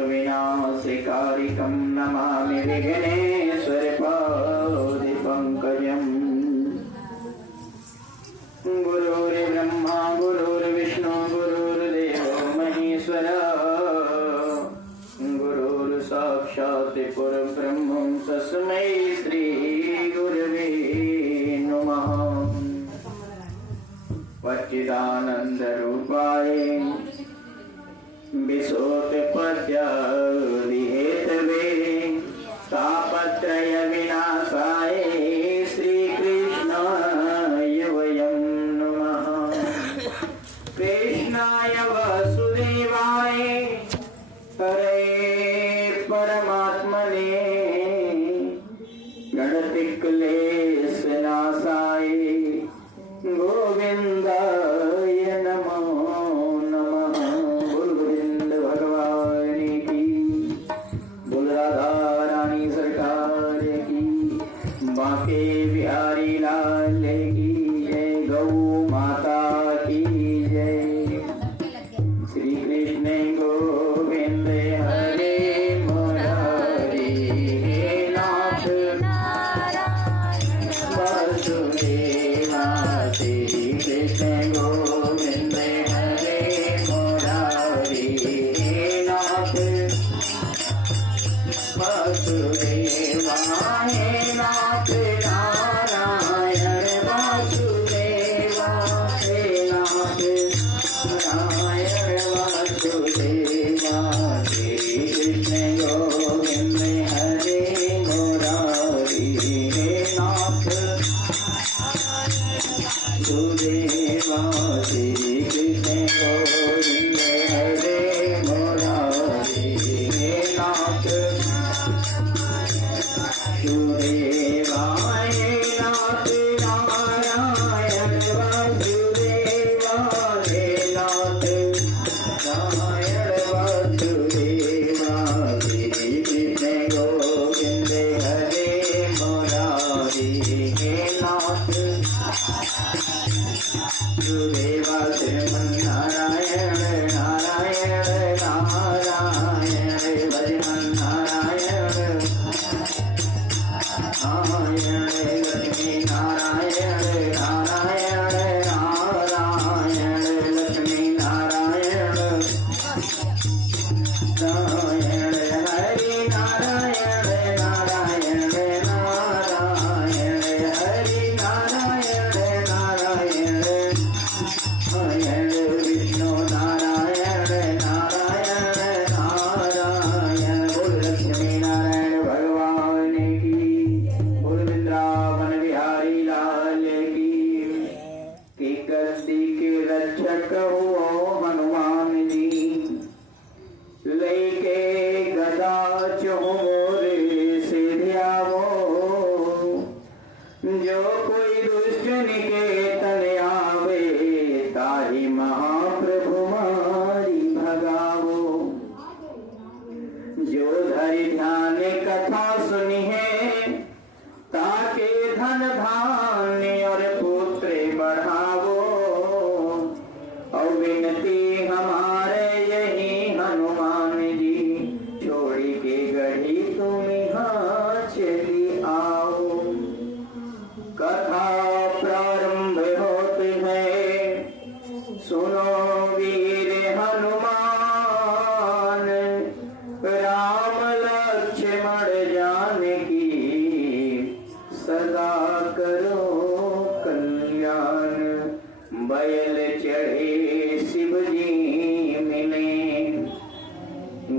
विनाशकारिकं नमामि विघ्नेश्वरपादपङ्कजम्। गुरुर्ब्रह्मा गुरुर्विष्णु गुरुर्देवो महेश्वरः, गुरुर्साक्षात् परब्रह्म तस्मै श्री गुरवे नमः। सच्चिदानंद रूपाय विशोत्पत्त्यादिहेतवे तापत्रय विनाशाय श्रीकृष्णाय वयं नमः। कृष्णाय वासुदेवाय हरे परमात्मने गणतिक्लेशनाशाय गोविंदाय नमो नमः। बोल गोविंद भगवान की, बोल राधा रानी सरकार की, बांके बिहारी लाल की जय, गौ माता की जय। श्री कृष्ण गोविंद हरे मुरारी नाथ वासुदेवा। श्री कृष्ण गोविंद हरे मुरारी नाथ वासुदेवा। हे नाथ नारायण वासुदेवा, हे नाथ नारायण वासुदेवा। श्री कृष्ण गोविंद हरे मुरारी नाथ वासुदेवा। श्री कृष्ण गोविंद हरे मुरारी नाथ वासुदेवा। हे नाथ नारायण वासुदेवा, हे नाथ नारायण वासुदेवा। श्री कृष्ण गोविंद हरे मुरारी नाथ वासुदेवा। श्रीमन्नारायण नारायण नारायण भजमन नारायण नारायण लक्ष्मी नारायण नारायण नारायण लक्ष्मी नारायण नारायण हरि नारायण नारायण नारायण हरि नारायण नारायण नारायण विष्णु नारायण नारायण नारायण। बोल लक्ष्मी नारायण भगवान की, बोल वृंदावन बिहारी लाल की गद्दी के रक्षक हो हनुमान जी। लेके गदा चोरे से ध्यावो, जो कोई दुष्ट निकेतन आवे ताहि महाप्रभु मारी भगावो। जो धरि ध्यान कथा सुनी है ताके धन धान्य और पुत्र बढ़ावो। और विनती हमारे यही हनुमान जी, छोड़ी के गढ़ी तुम यहाँ चली आओ। कथा प्रारंभ होते हैं, सुनो वीर हनुमान, राम लक्ष्मण जानकी सदा करो कल्याण। बैल चढ़े शिव जी मिले,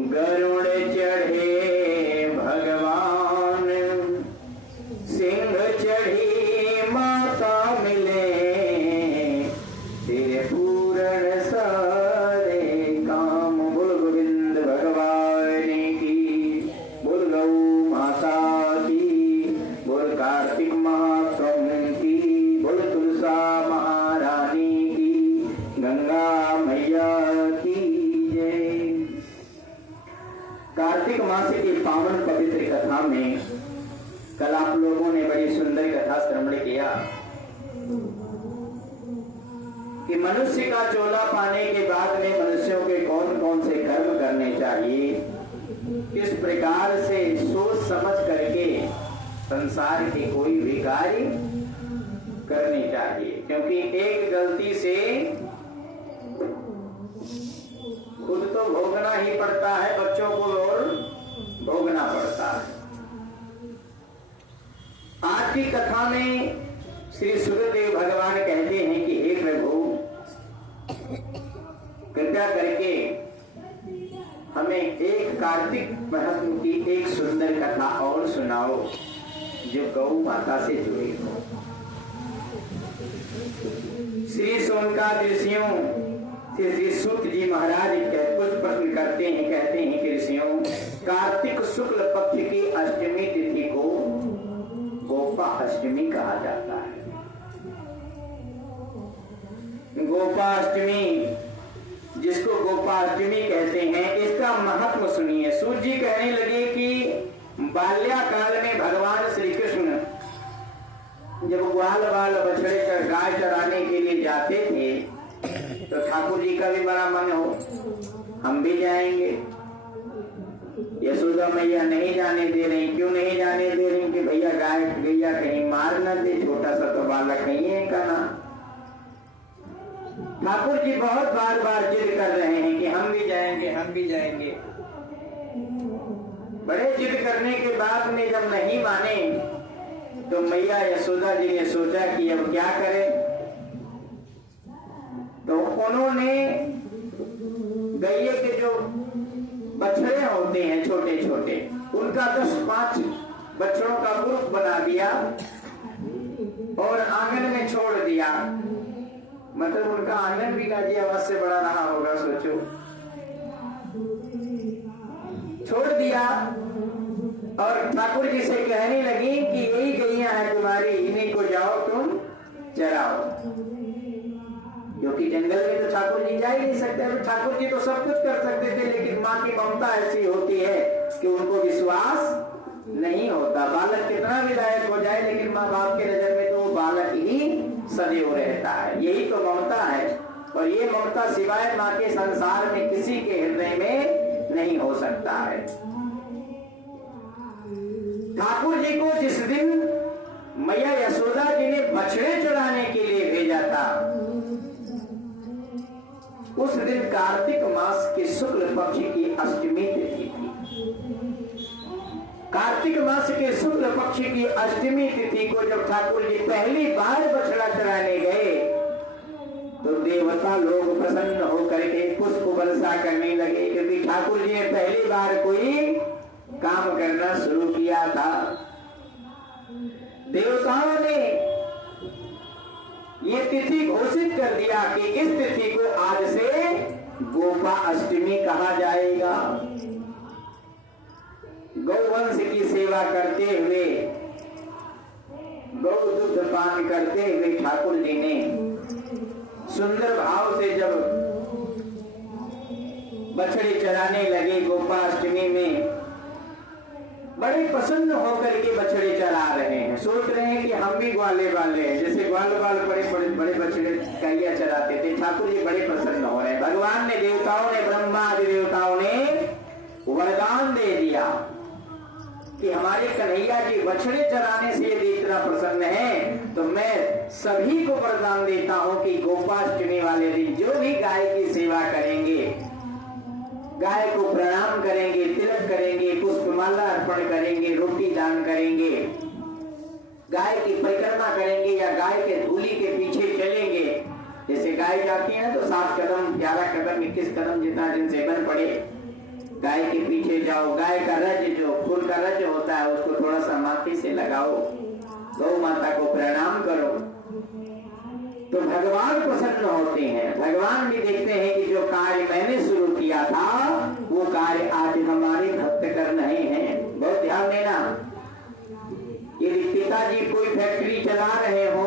गरुड़ चढ़े भगवान, सिंह चढ़ी माता मिले, तेरे पूर्ण सारे काम। बोल गोविंद भगवान की, बोल गौ माता की, बोल कार्तिक महात्म की, बोल तुलसा महारानी की, गंगा मैया की जय। कार्तिक मास की पावन पवित्र कथा में कल आप लोगों ने बड़ी सुंदर कथा श्रवण किया कि मनुष्य का चोला पाने के बाद में मनुष्यों के कौन कौन से कर्म करने चाहिए। इस प्रकार से सोच समझ करके संसार के कोई भी कार्य करनी चाहिए, क्योंकि एक गलती से खुद तो भोगना ही पड़ता है, बच्चों को और भोगना पड़ता है। आज की कथा में श्री सुखदेव भगवान कहते हैं कि हे प्रभु, कृपया करके हमें एक कार्तिक महत्व की एक सुंदर कथा और सुनाओ जो गौ माता से जुड़ी हो। श्री सोनकाद ऋषियों से श्री सूत जी महाराज कुछ प्रश्न करते हैं, कहते हैं कि ऋषियों, कार्तिक शुक्ल पक्ष की अष्टमी तिथि को गोपा अष्टमी कहा जाता है। गोपाष्टमी, जिसको गोपाष्टमी कहते हैं, इसका महत्व सुनिए। सूत जी कहने लगे कि बाल्याकाल में भगवान श्री कृष्ण जब ग्वाल बाल बछड़े कर गाय चराने के लिए जाते थे तो ठाकुर जी का भी बड़ा मन हो, हम भी जाएंगे। यशोदा मैया नहीं जाने दे रही, क्यों नहीं जाने दे रही? कि भैया गाय गैया कहीं मार न दे, छोटा सा तो बालक नहीं है का ना। ठाकुर जी बहुत बार बार जिद कर रहे हैं कि हम भी जाएंगे, हम भी जाएंगे। बड़े जिद करने के बाद में जब नहीं माने तो मैया यशोदा जी ने सोचा कि अब क्या करें, तो उन्होंने गैये के जो बछड़े होते हैं छोटे छोटे, उनका 10-5 बछड़ों का ग्रुप बना दिया और आंगन में छोड़ दिया। मतलब उनका आंगन भी गाजी आवाज से बड़ा रहा होगा, सोचो। छोड़ दिया और ठाकुर जी से कहने लगी कि यही गैया है तुम्हारी, इन्हीं को जाओ तुम चराओ। क्योंकि जंगल में तो ठाकुर जी जा ही नहीं सकते, तो ठाकुर जी तो सब कुछ कर सकते थे, लेकिन माँ की ममता ऐसी होती है कि उनको विश्वास नहीं होता। बालक कितना भी लायक हो जाए, लेकिन माँ बाप की नजर में तो वो बालक ही सदैव रहता है। यही तो ममता है, और ये ममता सिवाय माँ के संसार में किसी के हृदय में नहीं हो सकता है। ठाकुर जी को जिस दिन मैया यशोदा जी ने बछड़े चढ़ाने के लिए भेजा था, उस दिन कार्तिक मास के शुक्ल पक्ष की अष्टमी तिथि थी। कार्तिक मास के शुक्ल पक्ष की अष्टमी तिथि को जब ठाकुर जी पहली बार बछड़ा चढ़ाने गए तो देवता लोग प्रसन्न होकर के पुष्प वर्षा करने लगे, क्योंकि ठाकुर जी ने पहली बार कोई काम करना शुरू किया था। देवताओं ने ये तिथि घोषित कर दिया कि इस तिथि को आज से गोपा अष्टमी कहा जाएगा। गौवंश की सेवा करते हुए, गौ दूध पान करते हुए ठाकुर जी ने सुंदर भाव से जब बछड़े चराने लगे गोपाष्टमी में, बड़े प्रसन्न होकर के बछड़े चरा रहे हैं। सोच रहे हैं कि हम भी ग्वाले वाले हैं, जैसे ग्वाल बाल बड़े बड़े बछड़े गैया चराते थे। ठाकुर जी बड़े प्रसन्न हो रहे हैं। भगवान ने, देवताओं ने, ब्रह्मा आदि देवताओं ने वरदान दे दिया कि हमारे कन्हैया जी बछड़े चराने से यदि इतना प्रसन्न है तो मैं सभी को वरदान देता हूँ कि गोपाष्टमी वाले दिन जो भी गाय की सेवा करेंगे, गाय को प्रणाम करेंगे, तिलक करेंगे, पुष्पमाला अर्पण करेंगे, रोटी दान करेंगे, गाय की परिक्रमा करेंगे या गाय के धूली के पीछे चलेंगे। जैसे गाय जाती है ना तो 7 कदम, 11 कदम, 21 कदम जितना जिनसे बन पड़े, गाय के पीछे जाओ। गाय का रज, जो फूल का रज होता है, उसको थोड़ा सा माथे से लगाओ, गौ माता को प्रणाम करो, तो भगवान प्रसन्न होते हैं। भगवान भी देखते हैं कि जो कार्य मैंने शुरू किया था वो कार्य आज हमारे भक्त कर रहे हैं। बहुत ध्यान देना, यदि पिताजी कोई फैक्ट्री चला रहे हो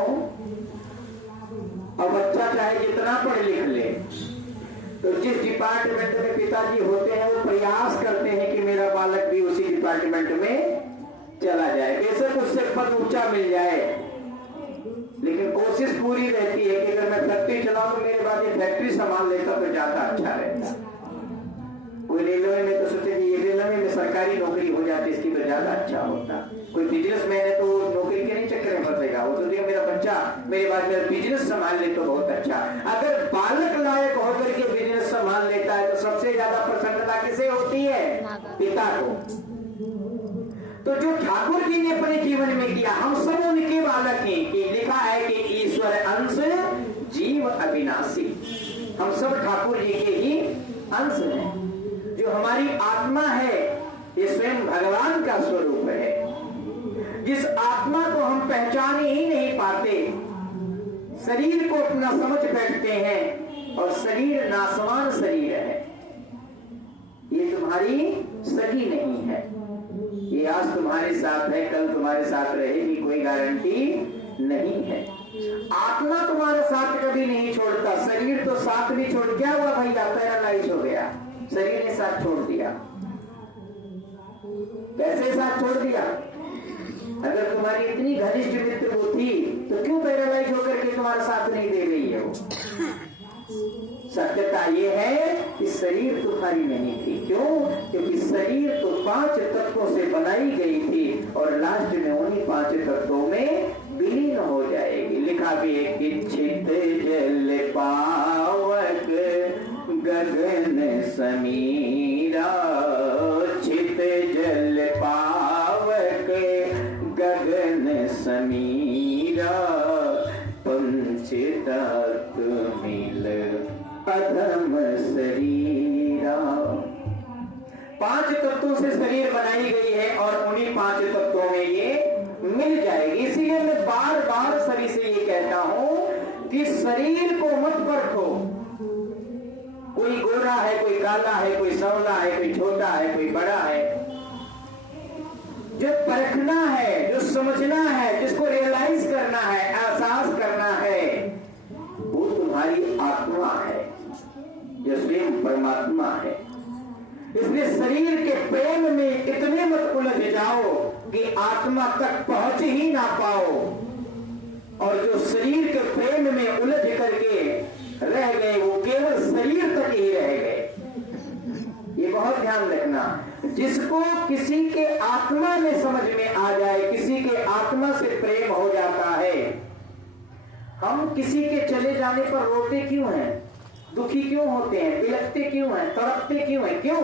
और बच्चा चाहे जितना पढ़ लिख ले, तो जिस डिपार्टमेंट में पिताजी होते हैं वो प्रयास करते हैं कि मेरा बालक भी उसी डिपार्टमेंट में चला जाए, बेशक उससे पद ऊंचा मिल जाए, लेकिन कोशिश पूरी रहती है कि अगर मैं फैक्ट्री चलाऊं तो मेरे बाद ये फैक्ट्री संभाल लेता तो ज्यादा अच्छा रहता। कोई रेलवे में तो सोचे कि ये रेलवे में सरकार नौकरी हो जाती इसकी तो ज्यादा अच्छा होता। कोई बिजनेसमैन है तो नौकरी के नहीं चक्कर में फंसेगा, वो तो देखो मेरा बच्चा मेरे बाद मेरा बिजनेस संभाल ले तो बहुत अच्छा। अगर बालक लायक होकर के बिजनेस संभाल लेता है तो सबसे ज्यादा प्रसन्नता किसे होती है? पिता को। तो जो ठाकुर जी ने अपने जीवन में किया, हम सब उनके बालक हैं कि लिखा है कि ईश्वर अंश जीव अविनाशी, हम सब ठाकुर जी के ही अंश हैं। जो हमारी आत्मा है ये स्वयं भगवान का स्वरूप है। जिस आत्मा को हम पहचान ही नहीं पाते, शरीर को अपना समझ बैठते हैं और शरीर नासवान शरीर है, ये तुम्हारी सगी नहीं है। ये आज तुम्हारे साथ है, कल तुम्हारे साथ रहेगी, कोई गारंटी नहीं है। आत्मा तुम्हारा साथ कभी नहीं छोड़ता, शरीर तो साथ भी छोड़, क्या हुआ भैया? पैरालाइज हो गया, शरीर ने साथ छोड़ दिया। कैसे साथ छोड़ दिया? अगर तुम्हारी इतनी घनिष्ठ मित्र वो थी तो क्यों पैरालाइज होकर के तुम्हारा साथ नहीं दे रही है वो? सत्यता ये है कि शरीर तुम्हारी नहीं थी। क्यों? क्योंकि शरीर तो 5 तत्वों से बनाई गई थी और लास्ट में उन्हीं 5 तत्वों में विलीन हो जाएगी। लिखा भी है कि छित जल पावक गगन समीरा, छित जल पावक गगन समीरा, पंच तत्व मिल अधम शरीरा। 5 तत्वों से शरीर बनाई गई है और उन्हीं 5 तत्वों में ये मिल जाएगी। इसीलिए मैं बार बार सभी से ये कहता हूं कि शरीर को मत परखो। कोई गोरा है, कोई काला है, कोई सांवला है, कोई छोटा है, कोई बड़ा है। जो परखना है, जो समझना है, जिसको रियलाइज करना है, एहसास करना है, वो तुम्हारी आत्मा है, जो स्वयं परमात्मा है। इसलिए शरीर के प्रेम में इतने मत उलझ जाओ कि आत्मा तक पहुंच ही ना पाओ, और जो शरीर के प्रेम में उलझ करके रह गए वो केवल शरीर तक ही रह गए। ये बहुत ध्यान रखना। जिसको किसी के आत्मा में समझ में आ जाए, किसी के आत्मा से प्रेम हो जाता है। हम किसी के चले जाने पर रोते क्यों हैं, दुखी क्यों होते हैं, बिलखते क्यों हैं, तड़पते क्यों हैं? क्यों?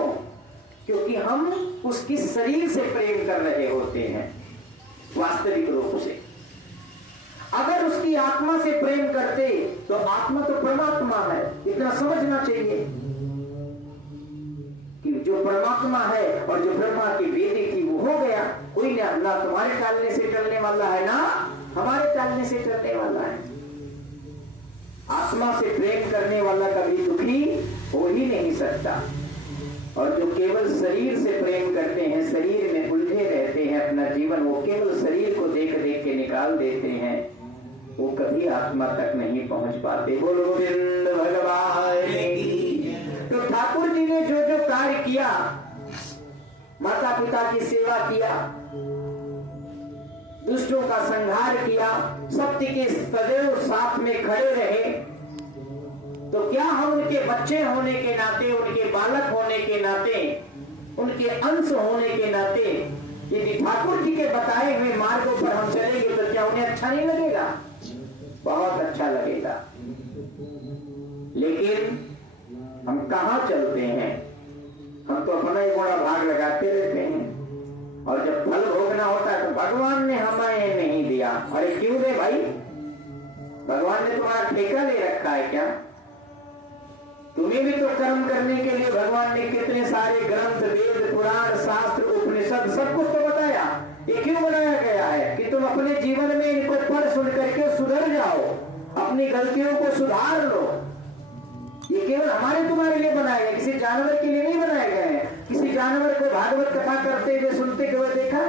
क्योंकि हम उसकी शरीर से प्रेम कर रहे होते हैं वास्तविक रूप से। अगर उसकी आत्मा से प्रेम करते तो आत्मा तो परमात्मा है, इतना समझना चाहिए कि जो परमात्मा है और जो ब्रह्मा की बेटी थी वो हो गया। कोई ना तुम्हारे टालने से टलने वाला है, ना हमारे टालने से टलने वाला है। आत्मा से प्रेम करने वाला कभी दुखी हो ही नहीं सकता। और जो केवल शरीर से प्रेम करते हैं, शरीर में उलझे रहते हैं अपना जीवन, वो केवल शरीर को देख देख के निकाल देते हैं, वो कभी आत्मा तक नहीं पहुंच पाते। बोलो गोविंद भगवान की। तो ठाकुर जी ने जो जो कार्य किया, माता पिता की सेवा किया, दुष्टों का संहार किया, सत्य के सदैव साथ में खड़े रहे, तो क्या हम उनके बच्चे होने के नाते, उनके बालक होने के नाते, उनके अंश होने के नाते यदि ठाकुर जी के बताए हुए मार्गों पर हम चलेंगे तो क्या उन्हें अच्छा नहीं लगेगा? बहुत अच्छा लगेगा। लेकिन हम कहाँ चलते हैं? हम तो अपना ही बड़ा भाग लगाते रहते हैं, और जब फल भोगना होता है तो भगवान ने हमें नहीं दिया। अरे क्यों दे भाई? भगवान ने तुम्हारा ठेका ले रखा है क्या? तुम्हें भी तो कर्म करने के लिए भगवान ने कितने सारे ग्रंथ, वेद, पुराण, शास्त्र, उपनिषद सब कुछ तो बताया। ये क्यों बनाया गया है? कि तुम अपने जीवन में इनको पढ़ सुन करके सुधर जाओ, अपनी गलतियों को सुधार लो। ये केवल हमारे तुम्हारे लिए बनाए गए, किसी जानवर के लिए नहीं बनाए गए हैं। किसी जानवर को भागवत कथा करते हुए सुनते हुए देखा?